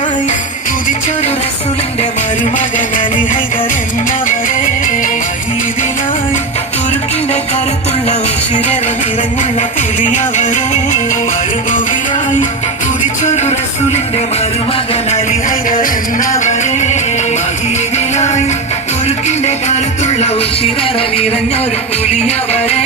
മരുഭൂവിലായി കുതിച്ചൊരു റസൂലിന്റെ മരുമകൻ അലി ഹൈദർ എന്നവരെ ഇതിനായി തുരുക്കിന്റെ കരുത്തുള്ള ഉശിരറ് നിറഞ്ഞുള്ള പുലിയവരെ മരുഭൂവിലായി കുതിച്ചൊരു റസൂലിന്റെ മരുമകൻ അലി ഹൈദർ എന്നവരെ ഇതിനായി തുരുക്കിന്റെ കരുത്തുള്ള ഉശിരറ് നിറഞ്ഞൊരു പുലിയവരെ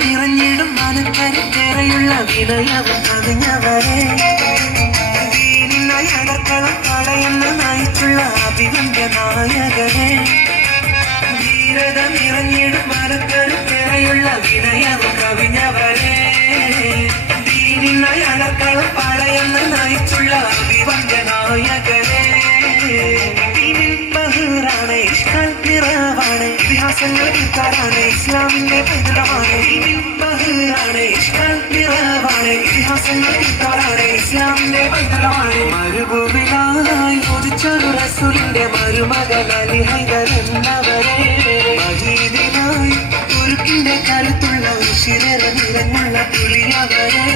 നിറഞ്ഞിടും മനക്കരുത്തേറെയുള്ള വിനയവും കവിഞ്ഞവരെ ദീനിനായി അടക്കളം കളയെന്ന് നയിച്ചുള്ള അഭിവന്ദ്യ നായകരെ ധീരത നിറഞ്ഞിടും മനക്കരുത്തേറെയുള്ള വിനയവും കവിഞ്ഞവരെ ദീനിനായി അടക്കളം കളയെന്ന് നയിച്ചുള്ള അഭിവന്ദ്യ നായകരെ ബഹറാണ് ഇഷ്കാൽ നിറവാണ് ഇതിഹാസങ്ങൾ ഇക്കാരാണ് ഇസ്ലാമിന്റെ പൈതൃകമാണ് ബഹറാണ് ഇഷ്കാൽ നിറവാണ് ഇതിഹാസങ്ങൾ ഇക്കാരാണ് ഇസ്ലാമിന്റെ പൈതൃകമാണ് മരുഭൂവിലായി ഉദിച്ചൊരു റസൂലിന്റെ മരുമകൻ അലി ഹൈദർ എന്നവരെ മഹീദിനായി തുരുക്കിന്റെ കരുത്തുള്ള ഉശിരറ് നിറഞ്ഞുള്ള പുലിയവരെ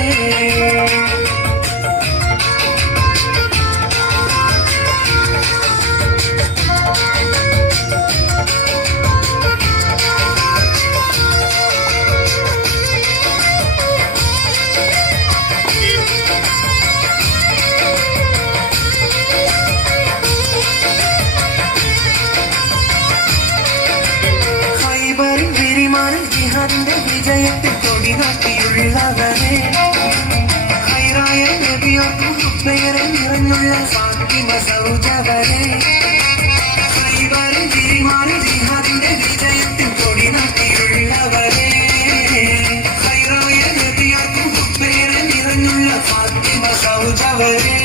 ജിഹാദിന്റെ വിജയത്തിൽ കൊടി നാട്ടിയുള്ളവരെ ഹൈറായ നബിയോർക്കും ഹുബ്ബേറെ നിറഞ്ഞുള്ള ഫാത്തിമ സൗജവരെ ഹൈബറും ജിരിമാനും ജിഹാദിന്റെ വിജയത്തിൽ കൊടി നാട്ടിയുള്ളവരെ ഹൈറായ നബിയോർക്കും ഹുബ്ബേറെ നിറഞ്ഞുള്ള ഫാത്തിമ സൗജവരെ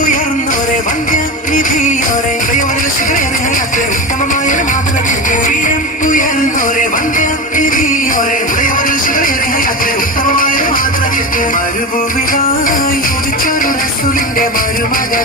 ഉയർന്നോരെ വന്ധ്യ നിധിയോരെ ഉത്തമമായ മാതൃകയെ മരുഭൂവിലായി ഉദിച്ചൊരു റസൂലിന്റെ മരുമകൻ